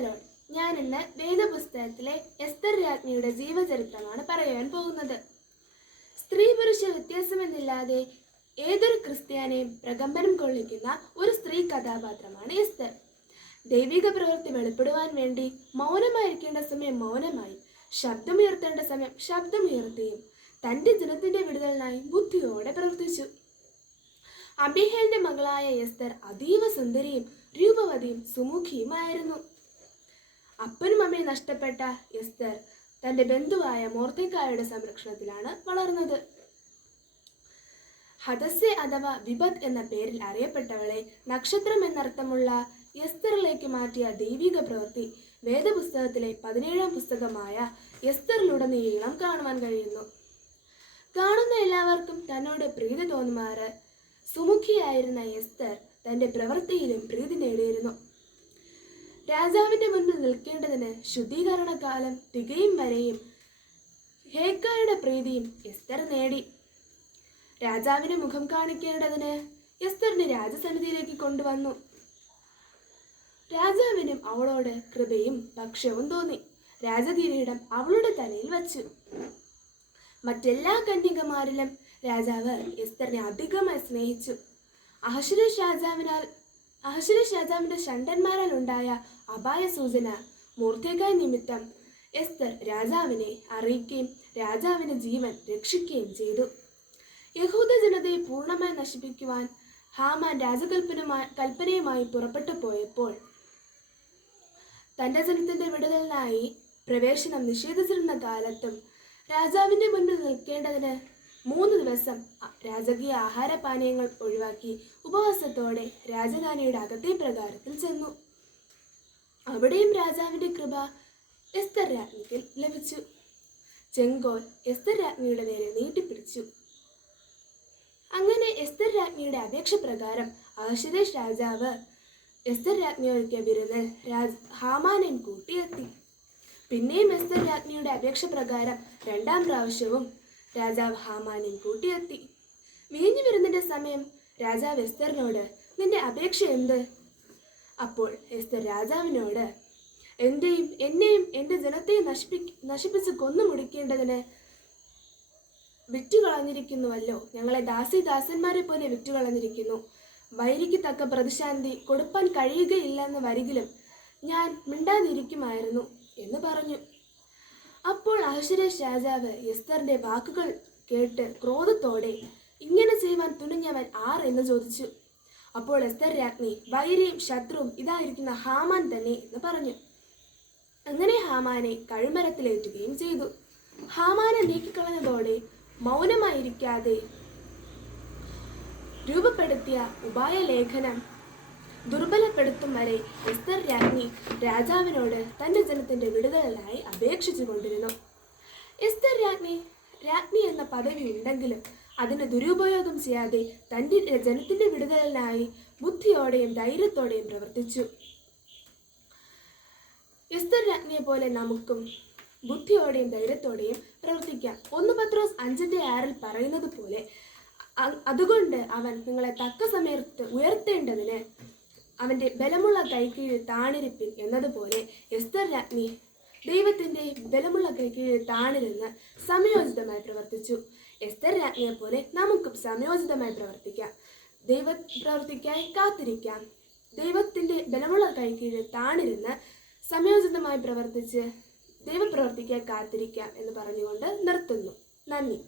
Hello, ഞാൻ ഇന്ന് വേദപുസ്തകത്തിലെ എസ്തർ രാജ്ഞിയുടെ ജീവചരിത്രമാണ് പറയാൻ പോകുന്നത്. സ്ത്രീ പുരുഷ വ്യത്യാസമെന്നില്ലാതെ ഏതൊരു ക്രിസ്ത്യാനിയും പ്രകമ്പനം കൊള്ളിക്കുന്ന ഒരു സ്ത്രീ കഥാപാത്രമാണ് എസ്തർ. ദൈവിക പ്രവൃത്തി വെളിപ്പെടുവാൻ വേണ്ടി മൗനമായിരിക്കേണ്ട സമയം മൗനമായി, ശബ്ദമുയർത്തേണ്ട സമയം ശബ്ദമുയർത്തിയും തൻ്റെ ജനത്തിന്റെ വിടുതലിനായി ബുദ്ധിയോടെ പ്രവർത്തിച്ചു. അബിഹേലിന്റെ മകളായ എസ്തർ അതീവ സുന്ദരിയും രൂപവതിയും സുമുഖിയുമായിരുന്നു. അപ്പനും അമ്മയും നഷ്ടപ്പെട്ട എസ്തർ തന്റെ ബന്ധുവായ മൊർദെഖായിയുടെ സംരക്ഷണത്തിലാണ് വളർന്നത്. ഹദസ്സെ അഥവാ വിപത്ത് എന്ന പേരിൽ അറിയപ്പെട്ടവളെ നക്ഷത്രം എന്നർത്ഥമുള്ള എസ്തറിലേക്ക് മാറ്റിയ ദൈവിക പ്രവൃത്തി വേദപുസ്തകത്തിലെ 17-ാം പുസ്തകമായ എസ്തറിലുടനീളം കാണുവാൻ കഴിയുന്നു. കാണുന്ന എല്ലാവർക്കും തന്നോട് പ്രീതി തോന്നുമാറ് സുമുഖിയായിരുന്ന എസ്തർ തന്റെ പ്രവൃത്തിയിലും പ്രീതി നേടിയിരുന്നു. രാജാവിന്റെ മുന്നിൽ നിൽക്കേണ്ടതിന് ശുദ്ധീകരണ കാലം തികയും വരെയും ഹേക്കായുടെ പ്രീതിയും എസ്തർ നേടി. രാജാവിന് മുഖം കാണിക്കേണ്ടതിന് എസ്തറിനെ രാജസന്നിധിയിലേക്ക് കൊണ്ടുവന്നു. രാജാവിനും അവളോട് കൃപയും ഭക്ഷ്യവും തോന്നി. രാജകിരീടം അവളുടെ തലയിൽ വച്ചു. മറ്റെല്ലാ കന്യകമാരിലും രാജാവ് എസ്തറിനെ അധികമായി സ്നേഹിച്ചു. അഹശ്വേരോശ് രാജാവിന്റെ ഷണ്ഡന്മാരാൽ ഉണ്ടായ അപായ സൂചന മൊർദെഖായി നിമിത്തം എസ്തർ രാജാവിനെ അറിയിക്കുകയും രാജാവിന്റെ ജീവൻ രക്ഷിക്കുകയും ചെയ്തു. യഹൂദ ജനതയെ പൂർണ്ണമായി നശിപ്പിക്കുവാൻ ഹാമാൻ കൽപ്പനയുമായി പുറപ്പെട്ടു പോയപ്പോൾ തന്റെ ജനത്തിന്റെ വിടുതലിനായി പ്രവേശനം നിഷേധിച്ചിരുന്ന കാലത്തും രാജാവിന്റെ മുന്നിൽ നിൽക്കേണ്ടതിന് 3 ദിവസം രാജകീയ ആഹാരപാനീയങ്ങൾ ഒഴിവാക്കി ഉപവാസത്തോടെ രാജധാനിയുടെ അകത്തെ പ്രകാരത്തിൽ ചെന്നു. അവിടെയും രാജാവിന്റെ കൃപ എസ്തർ രാജ്ഞിക്ക് ലഭിച്ചു. ചെങ്കോൽ എസ്തർ രാജ്ഞിയുടെ നേരെ നീട്ടിപ്പിടിച്ചു. അങ്ങനെ എസ്തർ രാജ്ഞിയുടെ അപേക്ഷ പ്രകാരം അഹശ്വേരോശ് രാജാവ് എസ്തർ രാജ്ഞി ഒരുക്കിയ വിരുന്നിൽ ഹാമാനെയും കൂട്ടിയെത്തി. പിന്നെയും എസ്തർ രാജ്ഞിയുടെ അപേക്ഷ പ്രകാരം 2ാം പ്രാവശ്യവും രാജാവ് ഹാമാനെയും കൂട്ടിയെത്തി. വീഞ്ഞു വിരുന്നിന്റെ സമയം രാജാവ് എസ്തറിനോട്, നിന്റെ അപേക്ഷ എന്ത്? അപ്പോൾ എസ്തർ രാജാവിനോട്, എന്നെയും എൻ്റെ ജനത്തെയും നശിപ്പിച്ച് കൊന്നു മുടിക്കേണ്ടതിന് വിറ്റുകളഞ്ഞിരിക്കുന്നുവല്ലോ. ഞങ്ങളെ ദാസന്മാരെ പോലെ വിറ്റുകളഞ്ഞിരിക്കുന്നു. വൈരിക്ക് തക്ക പ്രതിശാന്തി കൊടുപ്പാൻ കഴിയുകയില്ലെന്ന് വരികിലും ഞാൻ മിണ്ടാതിരിക്കുമായിരുന്നു എന്ന് പറഞ്ഞു. അപ്പോൾ അഹശ്വേരോശ് രാജാവ് എസ്തറിന്റെ വാക്കുകൾ കേട്ട് ക്രോധത്തോടെ, ഇങ്ങനെ ചെയ്യുവാൻ തുനിഞ്ഞവൻ ആർ എന്ന് ചോദിച്ചു. അപ്പോൾ എസ്തർ രാജ്ഞി, വൈരിയും ശത്രുവും ഇതായിരിക്കുന്ന ഹാമാൻ തന്നെ എന്ന് പറഞ്ഞു. അങ്ങനെ ഹാമാനെ കഴുമരത്തിലേറ്റുകയും ചെയ്തു. ഹാമാനെ നീക്കിക്കളഞ്ഞതോടെ മൗനമായിരിക്കാതെ രൂപപ്പെടുത്തിയ ഉപായലേഖനം ദുർബലപ്പെടുത്തും വരെ എസ്തർ രാജ്ഞി രാജാവിനോട് തന്റെ ജനത്തിന്റെ വിടുതലിനായി അപേക്ഷിച്ചു കൊണ്ടിരുന്നു. എസ്തർ രാജ്ഞി എന്ന പദവി ഉണ്ടെങ്കിലും അതിന് ദുരുപയോഗം ചെയ്യാതെ തന്റെ ജനത്തിന്റെ വിടുതലിനായി ബുദ്ധിയോടെയും ധൈര്യത്തോടെയും പ്രവർത്തിച്ചു. എസ്തർ രാജ്ഞിയെ പോലെ നമുക്കും ബുദ്ധിയോടെയും ധൈര്യത്തോടെയും പ്രവർത്തിക്കാം. 1 പത്രോസ് 5:6 പറയുന്നത് പോലെ, അതുകൊണ്ട് അവൻ നിങ്ങളെ തക്ക സമയത്ത് ഉയർത്തേണ്ടതിന് അവന്റെ ബലമുള്ള കൈക്കീഴിൽ താണിരിപ്പിൻ എന്നതുപോലെ എസ്തർ രാജ്ഞി ദൈവത്തിന്റെ ബലമുള്ള കൈക്കീഴിൽ താണിരുന്ന് സമയോചിതമായി പ്രവർത്തിച്ചു. എസ്തർ രാജ്ഞിയെ പോലെ നമുക്കും സമയോചിതമായി പ്രവർത്തിക്കാം. പ്രവൃത്തിക്കായി കാത്തിരിക്കാം. ദൈവത്തിന്റെ ബലമുള്ള കൈക്കീഴിൽ താണിരുന്ന് സമയോചിതമായി പ്രവർത്തിച്ച് ദൈവപ്രവർത്തിക്കായി കാത്തിരിക്കാം എന്ന് പറഞ്ഞുകൊണ്ട് നിർത്തുന്നു. നന്ദി.